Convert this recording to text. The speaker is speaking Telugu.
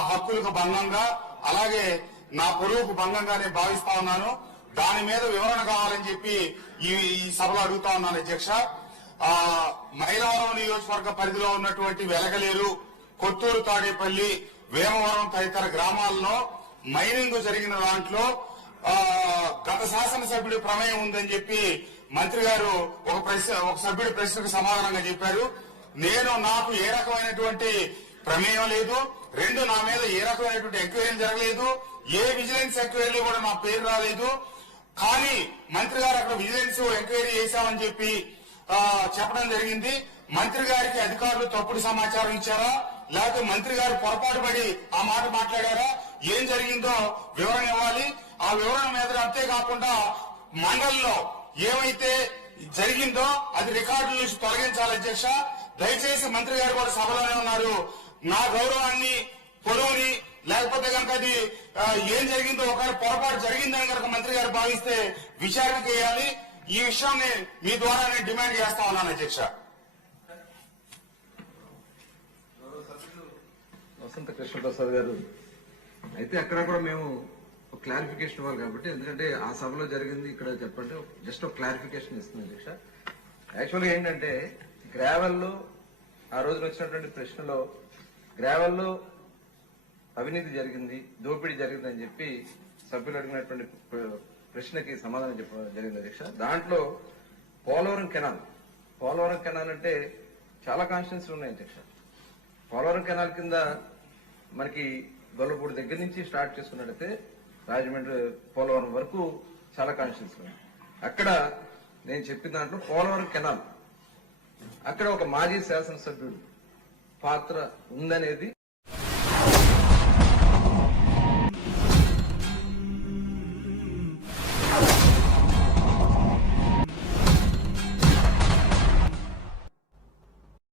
హక్కులకు భంగంగా అలాగే నా పొరుగుకు భంగంగా నేను భావిస్తా ఉన్నాను. దాని మీద వివరణ కావాలని చెప్పి ఈ ఈ సభలో అడుగుతా ఉన్నాను అధ్యక్ష. ఆ మైలవరం నియోజకవర్గ పరిధిలో ఉన్నటువంటి వెలగలేరు కొత్తూరు తాడేపల్లి వేమవరం తదితర గ్రామాల్లో మైనింగ్ జరిగిన దాంట్లో గత శాసనసభ్యుడి ప్రమేయం ఉందని చెప్పి మంత్రి గారు ఒక ప్రశ్న ఒక సభ్యుడి ప్రశ్నకు సమాధానంగా చెప్పారు. నేను నాకు ఏ రకమైనటువంటి ప్రమేయం లేదు. రెండు నా మీద ఏ రకమైనటువంటి ఎంక్వైరీ జరగలేదు. ఏ విజిలెన్స్ ఎంక్వైరీ కూడా నా పేరు రాలేదు. కానీ మంత్రి గారు అక్కడ విజిలెన్స్ ఎంక్వైరీ చేశామని చెప్పి చెప్పడం జరిగింది. మంత్రి గారికి అధికారులు తప్పుడు సమాచారం ఇచ్చారా? లేకపోతే మంత్రి గారు పొరపాటు పడి ఆ మాట మాట్లాడారా? ఏం జరిగిందో వివరణ ఇవ్వాలి. ఆ వివరణ మీద అంతేకాకుండా మండలిలో ఏమైతే జరిగిందో అది రికార్డుల నుంచి తొలగించాలి అధ్యక్ష దయచేసి మంత్రి గారు కూడా సభలోనే ఉన్నారు. నా గౌరవాన్ని పొడవుని లేకపోతే కనుక అది ఏం జరిగిందో ఒకవేళ పొరపాటు జరిగిందని కనుక మంత్రి గారు భావిస్తే విచారణ చేయాలి ఈ విషయాన్ని మీ ద్వారా నేను డిమాండ్ చేస్తా ఉన్నాను అధ్యక్ష. వసంత కృష్ణప్రసాద్ గారు అయితే అక్కడ కూడా మేము ఒక క్లారిఫికేషన్ ఇవ్వాలి కాబట్టి ఎందుకంటే ఆ సభలో జరిగింది ఇక్కడ చెప్పండి జస్ట్ ఒక క్లారిఫికేషన్ ఇస్తుంది అధ్యక్ష. యాక్చువల్గా ఏంటంటే గ్రావెల్లో ఆ రోజున వచ్చినటువంటి ప్రశ్నలో గ్రావెల్లో అవినీతి జరిగింది దోపిడీ జరిగిందని చెప్పి సభ్యులు అడిగినటువంటి ప్ర- ప్రశ్నకి సమాధానం చెప్పడం జరిగింది అధ్యక్ష. దాంట్లో పోలవరం కెనాల్ పోలవరం కెనాల్ అంటే చాలా కాన్స్టిట్యూన్సీ ఉన్నాయి అధ్యక్ష. పోలవరం కెనాల్ కింద మనకి గొల్లపూడి దగ్గర నుంచి స్టార్ట్ చేసుకున్నట్టయితే రాజమండ్రి పోలవరం వరకు చాలా కాన్స్టిట్యూన్స్ ఉన్నాయి. అక్కడ నేను చెప్పిన దాంట్లో పోలవరం కెనాల్ అక్కడ ఒక మాజీ శాసనసభ్యుడు పాత్ర ఉందనేది